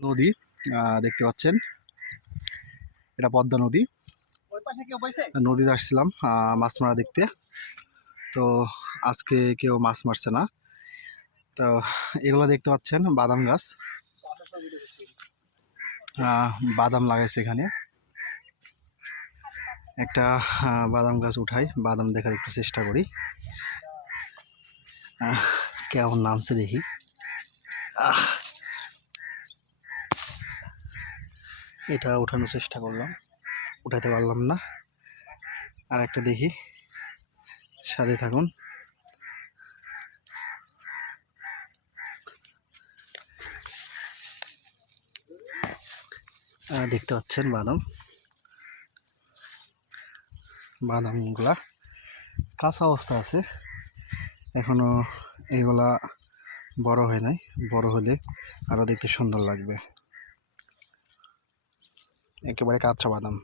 নদী আহ, দেখতে পাচ্ছেন। এটা পদ্মা নদী। নদীতে আসছিলাম মাছ মারা দেখতে। তো আজকে কেউ মাছ মারছে না। তো এগুলো দেখতে পাচ্ছেন বাদাম গাছ। আহ, বাদাম লাগাইছে এখানে। একটা বাদাম গাছ উঠাই বাদাম দেখার একটু চেষ্টা করি। কেমন নামছে দেখি। আহ, এটা ওঠানোর চেষ্টা করলাম। উঠাতে পারলাম না। আর একটা দেখি। সাথে থাকুন। দেখতে পাচ্ছেন বাদাম। বাদামগুলা কাঁচা অবস্থা আছে। এখনও এগুলা বড় হয় নাই। বড় হলে আরও দেখতে সুন্দর লাগবে। একেবারে কাঁচা বাদাম